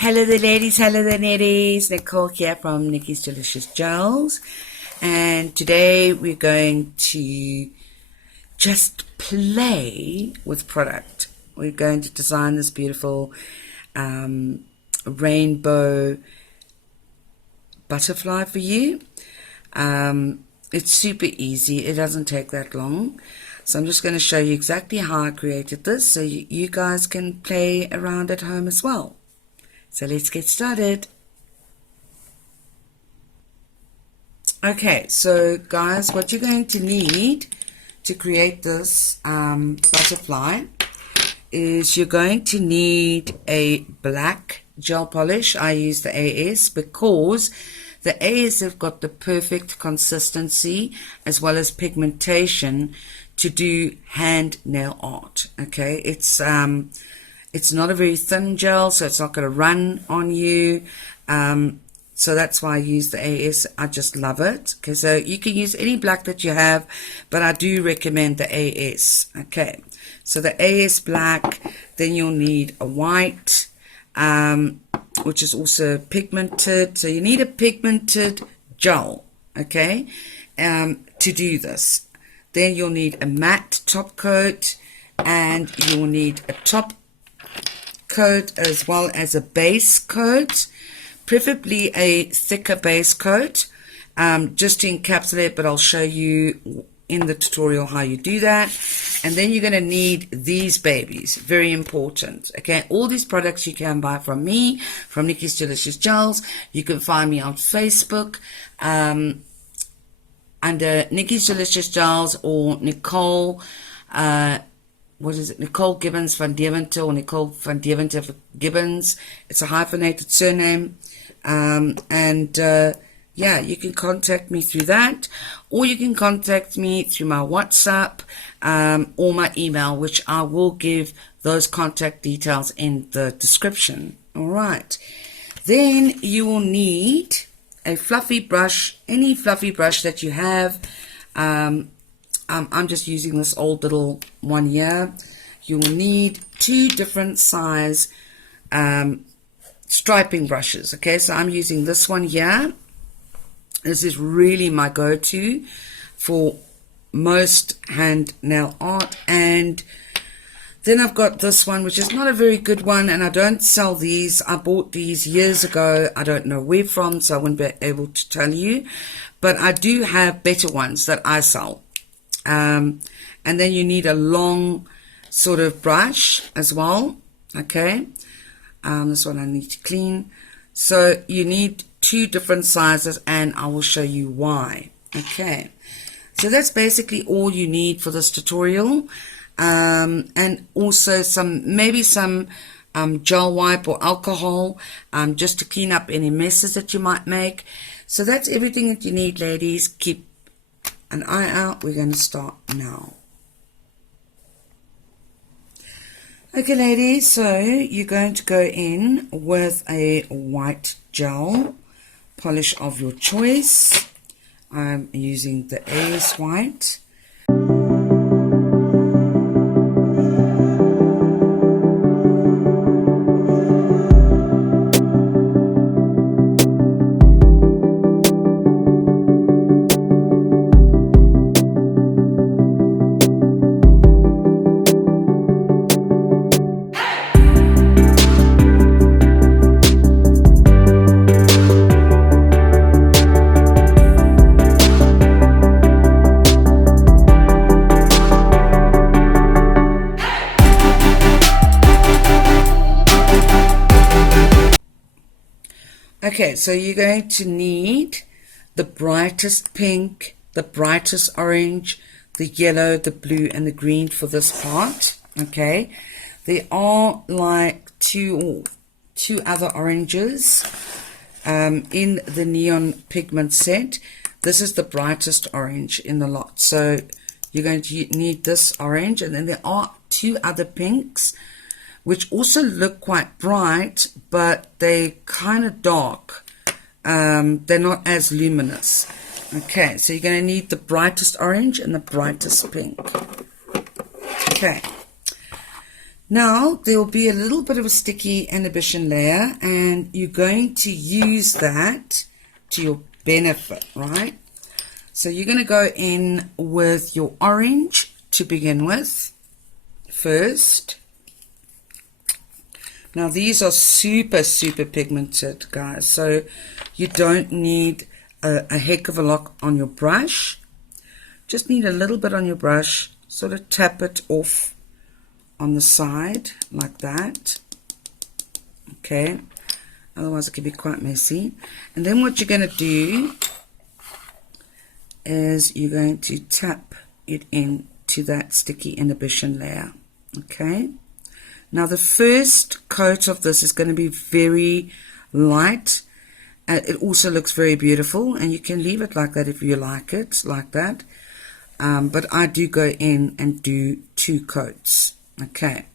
Hello there ladies, hello there ladies. Nicole here from Nikki's Delicious Gels, and today we're going to just play with product. We're going to design this beautiful rainbow butterfly for you. It's super easy, it doesn't take that long. So I'm just going to show you exactly how I created this so you guys can play around at home as well. So let's get started. Okay, so guys, what you're going to need to create this butterfly is you're going to need a black gel polish. I use the AS because the AS have got the perfect consistency as well as pigmentation to do hand nail art. Okay, it's not a very thin gel, so it's not going to run on you. So that's why I use the AS. I just love it. Okay, so you can use any black that you have, but I do recommend the AS. Okay, so the AS black, then you'll need a white, which is also pigmented. So you need a pigmented gel, okay, to do this. Then you'll need a matte top coat, and you'll need a top coat as well as a base coat, preferably a thicker base coat, just to encapsulate, but I'll show you in the tutorial how you do that. And then you're going to need these babies, very important. Okay, all these products you can buy from me, from Nikki's Delicious Gels. You can find me on Facebook under Nikki's Delicious Gels or Nicole Nicole Gibbons van Deventer, or Nicole van Deventer Gibbons. It's a hyphenated surname. Yeah, you can contact me through that, or you can contact me through my WhatsApp or my email, which I will give those contact details in the description. All right. Then you will need a fluffy brush, any fluffy brush that you have. I'm just using this old little one here. You will need 2 different size striping brushes. Okay, so I'm using this one here. This is really my go-to for most hand nail art. And then I've got this one, which is not a very good one, and I don't sell these. I bought these years ago. I don't know where from, so I wouldn't be able to tell you. But I do have better ones that I sell. And then you need a long sort of brush as well. Okay, this one I need to clean. So you need 2 different sizes, and I will show you why. Okay, so that's basically all you need for this tutorial. And also maybe some gel wipe or alcohol, just to clean up any messes that you might make. So that's everything that you need, ladies. Keep an eye out. We're going to start now. Okay, ladies, so you're going to go in with a white gel polish of your choice. I'm using the AS white. Okay, so you're going to need the brightest pink, the brightest orange, the yellow, the blue, and the green for this part. Okay, there are like two other oranges in the neon pigment set. This is the brightest orange in the lot. So you're going to need this orange, and then there are 2 other pinks, which also look quite bright, but they're kind of dark. They're not as luminous. Okay, so you're going to need the brightest orange and the brightest pink. Okay. Now there will be a little bit of a sticky inhibition layer, and you're going to use that to your benefit, right? So you're going to go in with your orange to begin with first. Now these are super pigmented, guys, so you don't need a heck of a lot on your brush. Just need a little bit on your brush, sort of tap it off on the side like that. Okay, otherwise it can be quite messy. And then what you're going to do is you're going to tap it into that sticky inhibition layer. Okay, now the first coat of this is going to be very light. It also looks very beautiful, and you can leave it like that if you like it like that, but I do go in and do 2 coats. Okay.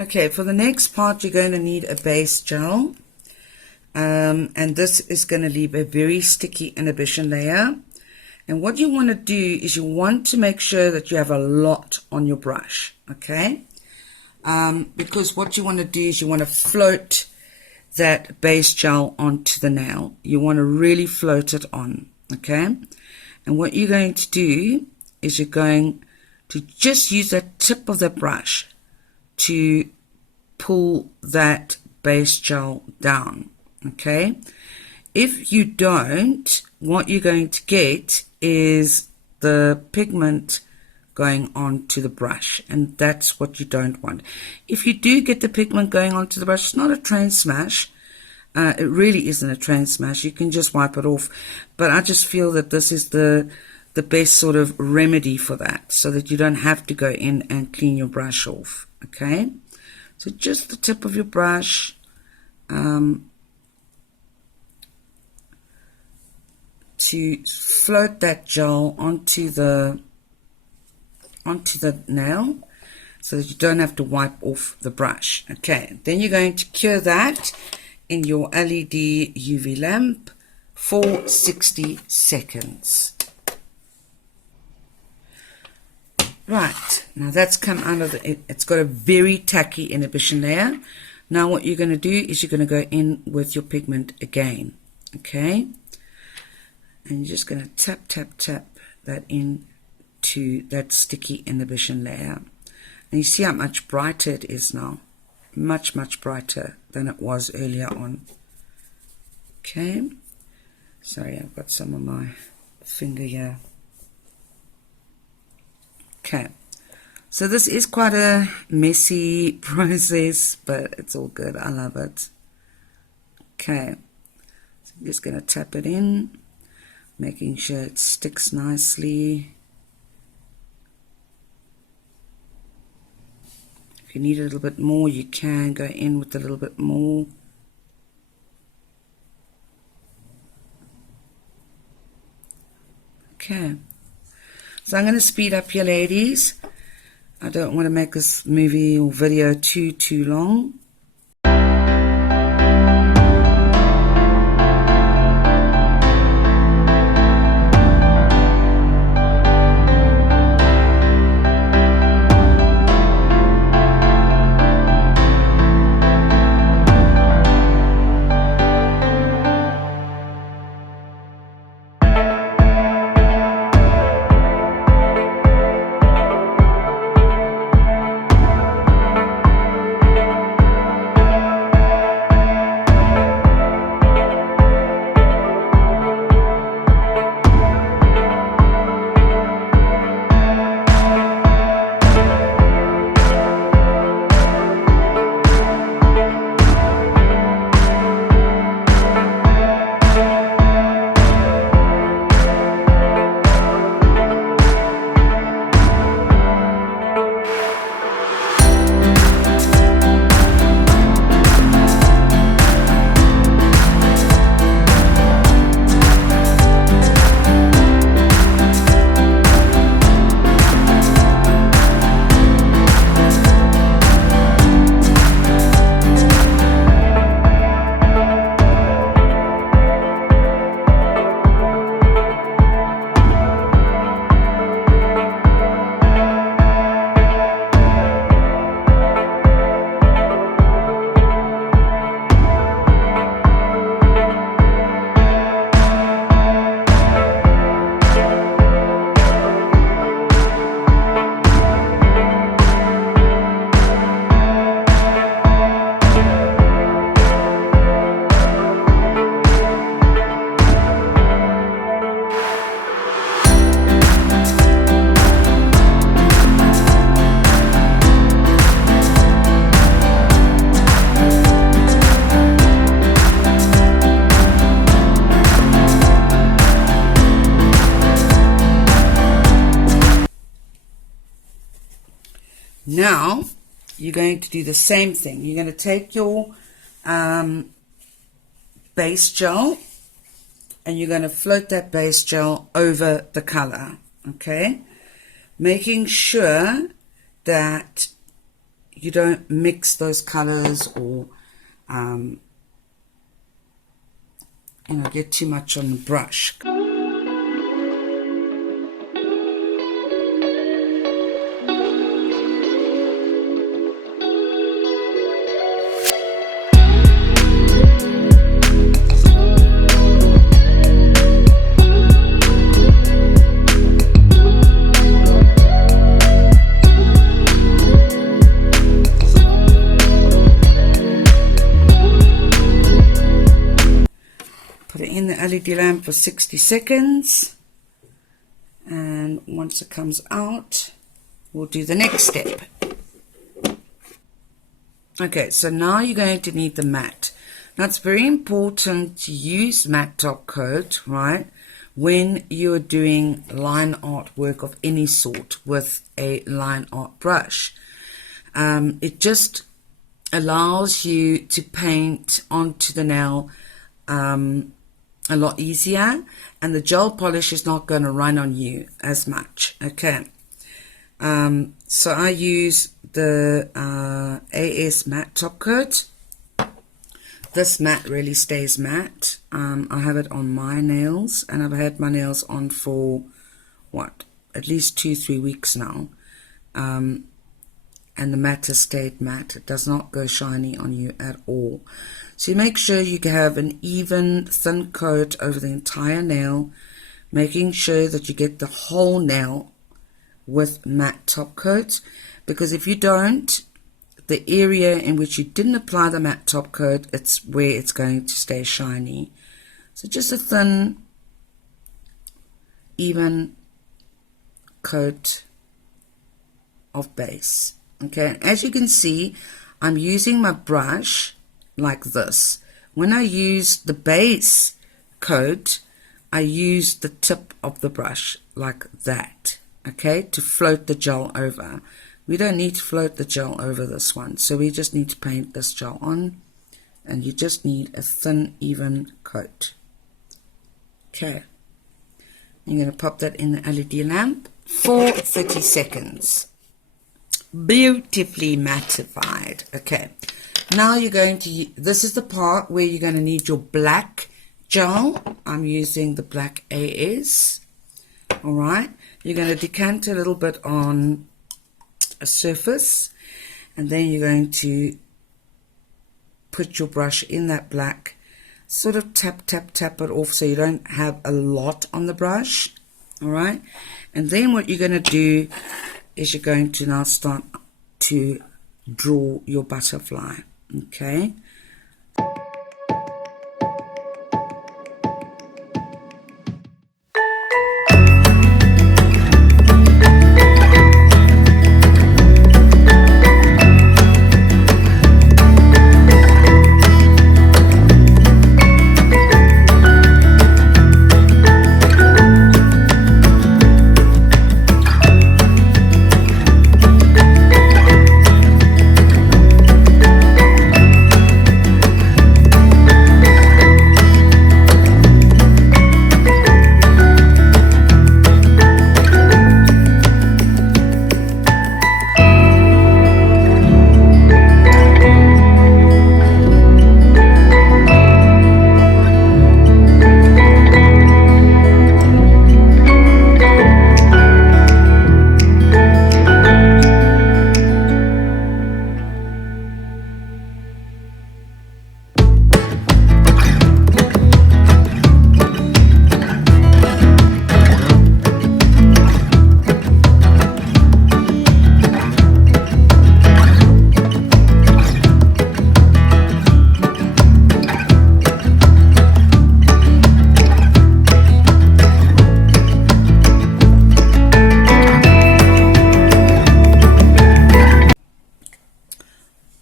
Okay, for the next part, you're going to need a base gel. And this is going to leave a very sticky inhibition layer. And what you want to do is you want to make sure that you have a lot on your brush, okay? Because what you want to do is you want to float that base gel onto the nail. You want to really float it on, okay? And what you're going to do is you're going to just use the tip of the brush to pull that base gel down, okay? If you don't, what you're going to get is the pigment going onto the brush, and that's what you don't want. If you do get the pigment going onto the brush, it's not a train smash. It really isn't a train smash. You can just wipe it off. But I just feel that this is the best sort of remedy for that, so that you don't have to go in and clean your brush off, okay? So just the tip of your brush, to float that gel onto the nail, so that you don't have to wipe off the brush. Okay, then you're going to cure that in your LED UV lamp for 60 seconds. Right, now that's come out of it's got a very tacky inhibition layer. Now what you're going to do is you're going to go in with your pigment again, okay? And you're just going to tap that into that sticky inhibition layer. And you see how much brighter it is now. Much brighter than it was earlier on. Okay. Sorry, I've got some on my finger here. Okay. So this is quite a messy process, but it's all good. I love it. Okay, so I'm just going to tap it in, making sure it sticks nicely. If you need a little bit more, you can go in with a little bit more. Okay, so I'm going to speed up here, ladies. I don't want to make this movie or video too long. Now, you're going to do the same thing. You're going to take your base gel and you're going to float that base gel over the color, okay? Making sure that you don't mix those colors or, get too much on the brush. Put it in the LED lamp for 60 seconds, and once it comes out, we'll do the next step. Okay, so now you're going to need the matte. Now it's very important to use matte top coat, right, when you're doing line art work of any sort with a line art brush. It just allows you to paint onto the nail a lot easier, and the gel polish is not going to run on you as much. Okay, so I use the AS matte top coat. This matte really stays matte. I have it on my nails, and I've had my nails on for what, at least 2-3 weeks now, and the matte has stayed matte. It does not go shiny on you at all. So you make sure you have an even thin coat over the entire nail, making sure that you get the whole nail with matte top coat, because if you don't, the area in which you didn't apply the matte top coat, it's where it's going to stay shiny. So just a thin, even coat of base. Okay, and as you can see, I'm using my brush like this. When I use the base coat, I use the tip of the brush like that, okay, to float the gel over. We don't need to float the gel over this one, so we just need to paint this gel on, and you just need a thin, even coat. Okay, you're going to pop that in the LED lamp for 30 seconds. Beautifully mattified. Okay, now you're going to, this is the part where you're going to need your black gel. I'm using the black AS. Alright, you're going to decant a little bit on a surface, and then you're going to put your brush in that black, sort of tap it off so you don't have a lot on the brush. Alright, and then what you're going to do is you're going to now start to draw your butterfly. Okay,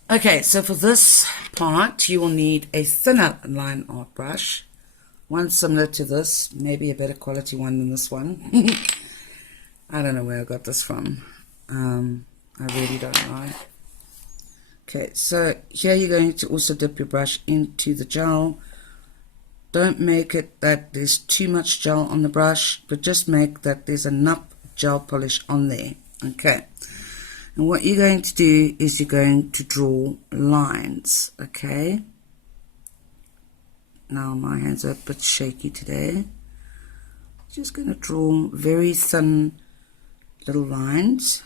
okay, so for this part you will need a thinner line art brush, one similar to this, maybe a better quality one than this one. I don't know where I got this from. I really don't know. Okay, so here you're going to also dip your brush into the gel. Don't make it that there's too much gel on the brush, but just make that there's enough gel polish on there. Okay, and what you're going to do is you're going to draw lines. Okay, now my hands are a bit shaky today. Just going to draw very thin little lines.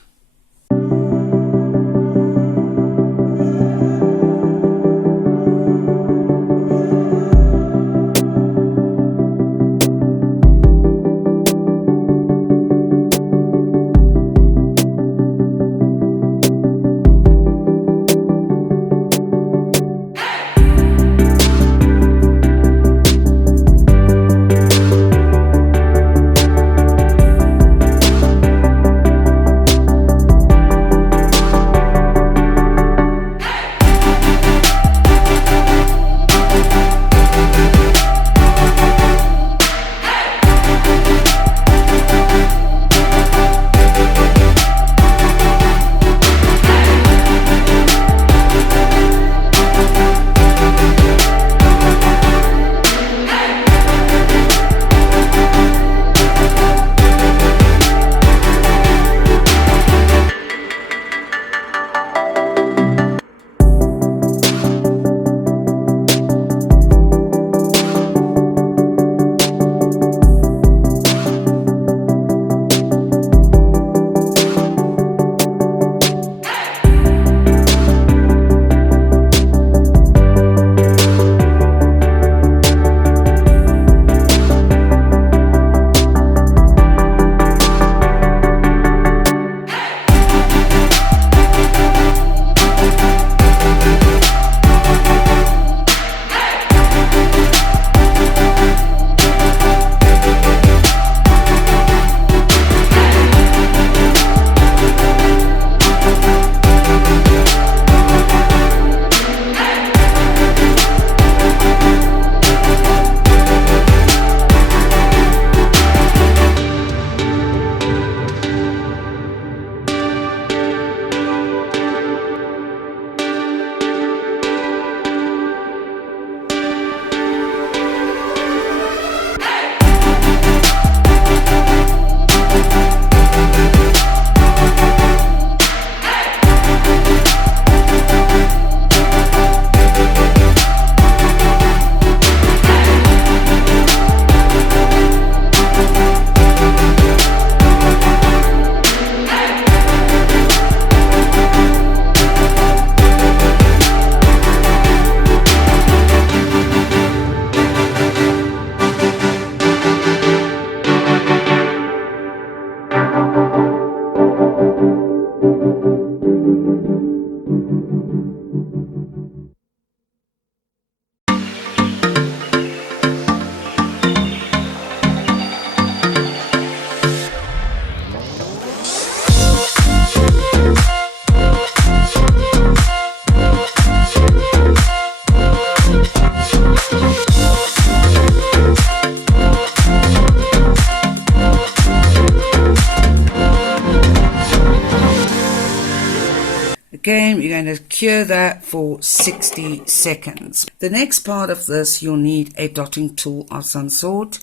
going to cure that for 60 seconds. The next part of this, you'll need a dotting tool of some sort,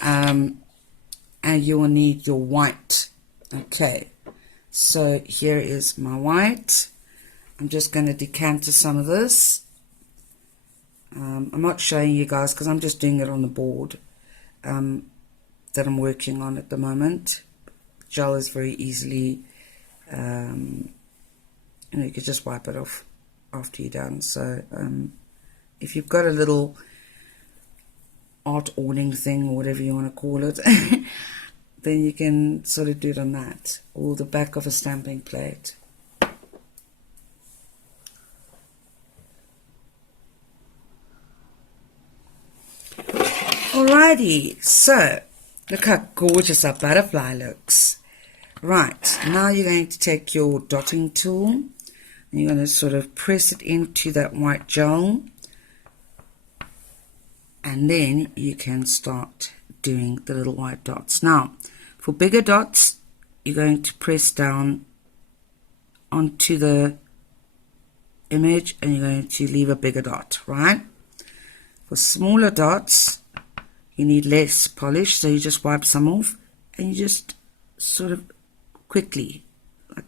and you will need your white. Okay, so here is my white. I'm just going to decanter some of this. I'm not showing you guys because I'm just doing it on the board that I'm working on at the moment. Gel is very easily, you could just wipe it off after you're done. So if you've got a little art awning thing or whatever you want to call it, then you can sort of do it on that, or the back of a stamping plate. Alrighty, so look how gorgeous our butterfly looks. Right, now you're going to take your dotting tool and you're going to sort of press it into that white gel, and then you can start doing the little white dots. Now, for bigger dots, you're going to press down onto the image and you're going to leave a bigger dot, right? For smaller dots, you need less polish, so you just wipe some off and you just sort of quickly, like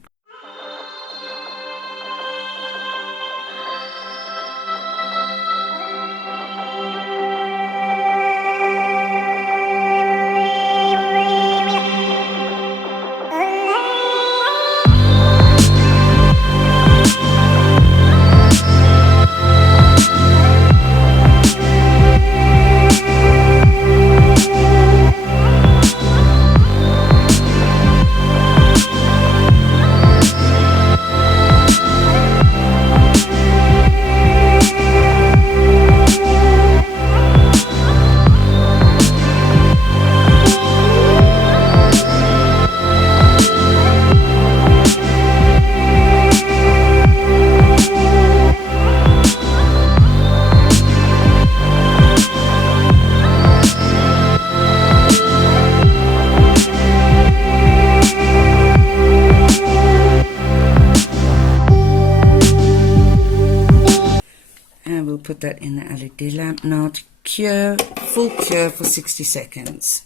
put that in the LED lamp now to cure, full cure for 60 seconds.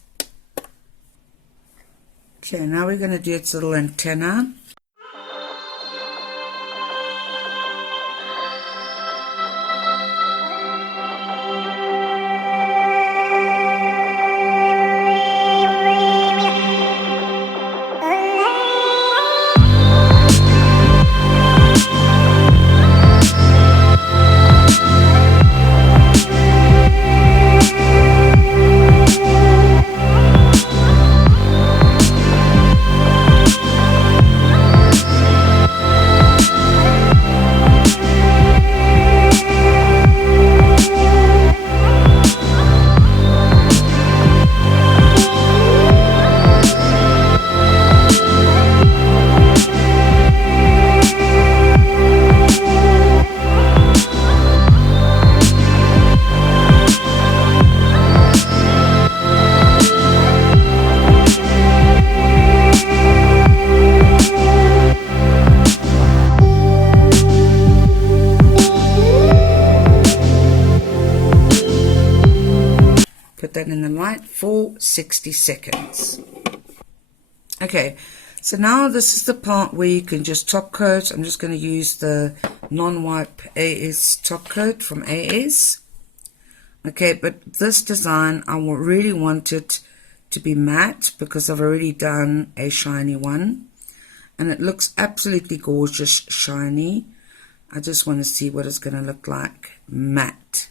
Okay, now we're going to do its little antenna. Put that in the light for 60 seconds. Okay, so now this is the part where you can just top coat. I'm just going to use the non-wipe AS top coat from AS. Okay, but this design, I really want it to be matte because I've already done a shiny one. And it looks absolutely gorgeous, shiny. I just want to see what it's going to look like matte.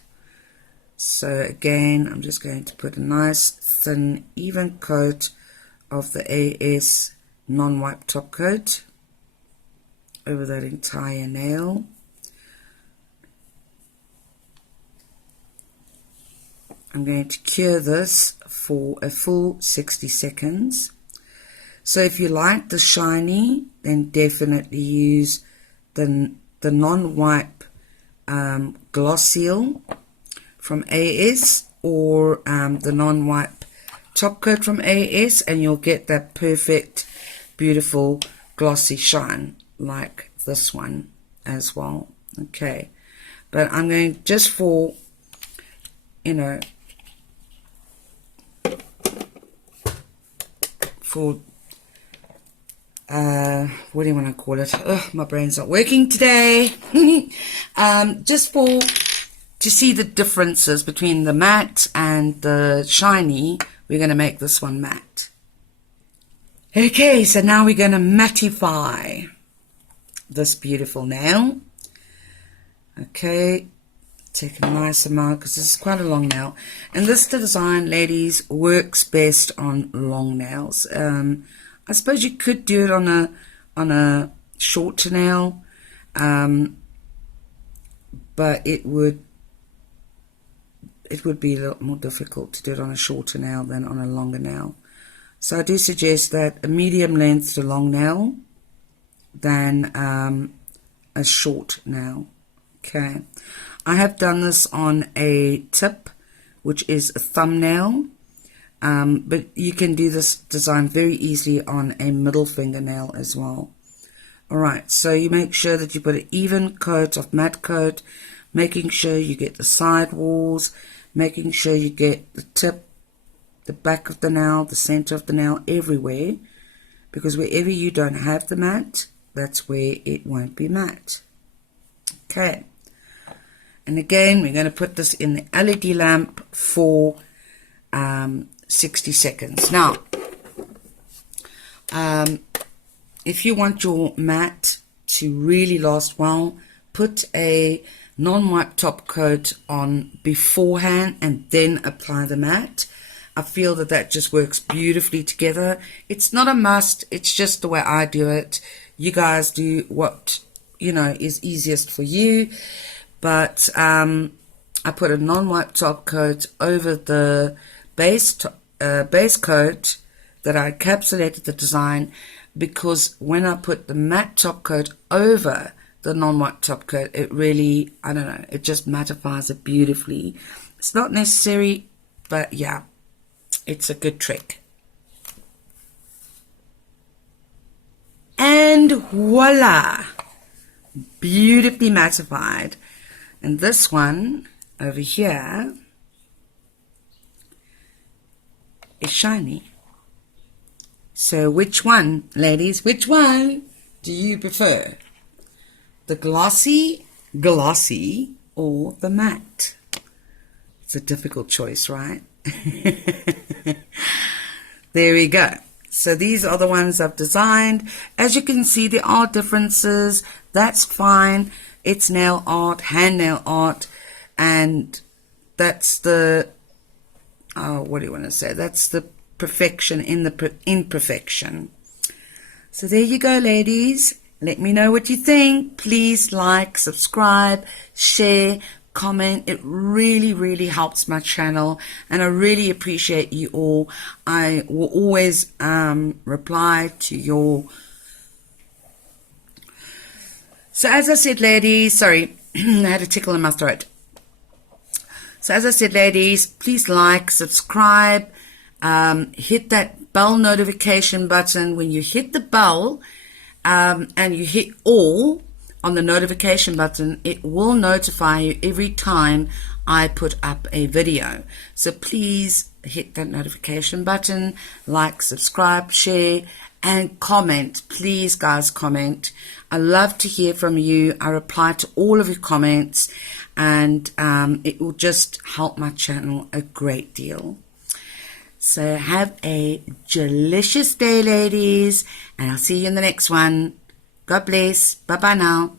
So again, I'm just going to put a nice, thin, even coat of the AS non-wipe top coat over that entire nail. I'm going to cure this for a full 60 seconds. So if you like the shiny, then definitely use the non-wipe gloss seal from AS, or the non-wipe top coat from AS, and you'll get that perfect, beautiful, glossy shine like this one. as well. Okay, but I'm going just for, you know, for what do you want to call it? Oh, my brain's not working today. Just for to see the differences between the matte and the shiny, we're going to make this one matte. Okay, so now we're going to mattify this beautiful nail. Okay, take a nice amount because this is quite a long nail. And this design, ladies, works best on long nails. I suppose you could do it on a shorter nail, but it would be a lot more difficult to do it on a shorter nail than on a longer nail. So I do suggest that a medium length to long nail than a short nail. Okay, I have done this on a tip, which is a thumbnail, but you can do this design very easily on a middle fingernail as well. Alright, so you make sure that you put an even coat of matte coat, making sure you get the side walls, making sure you get the tip, the back of the nail, the center of the nail, everywhere, because wherever you don't have the matte, that's where it won't be matte. Okay, and again we're going to put this in the LED lamp for 60 seconds. Now, if you want your matte to really last well, put a non-wipe top coat on beforehand and then apply the matte. I feel that that just works beautifully together. It's not a must, it's just the way I do it. You guys do what, you know, is easiest for you. But I put a non-wipe top coat over the base coat that I encapsulated the design, because when I put the matte top coat over the non-wipe top coat, it really, I don't know, it just mattifies it beautifully. It's not necessary, but yeah, it's a good trick. And voila, beautifully mattified. And this one over here is shiny. So which one, ladies, which one do you prefer? The glossy, or the matte? It's a difficult choice, right? There we go. So these are the ones I've designed. As you can see, there are differences. That's fine. It's nail art, hand nail art, and that's the, what do you want to say? That's the perfection in the imperfection. So there you go, ladies. Let me know what you think. Please like, subscribe, share, comment. It really, really helps my channel, and I really appreciate you all. I will always reply to your... So as I said, ladies, sorry, I had a tickle in my throat. So as I said, ladies, please like, subscribe, hit that bell notification button. When you hit the bell and you hit all on the notification button, it will notify you every time I put up a video. So please hit that notification button, like, subscribe, share, and comment. Please, guys, comment. I love to hear from you. I reply to all of your comments, and it will just help my channel a great deal. So have a delicious day, ladies, and I'll see you in the next one. God bless. Bye-bye now.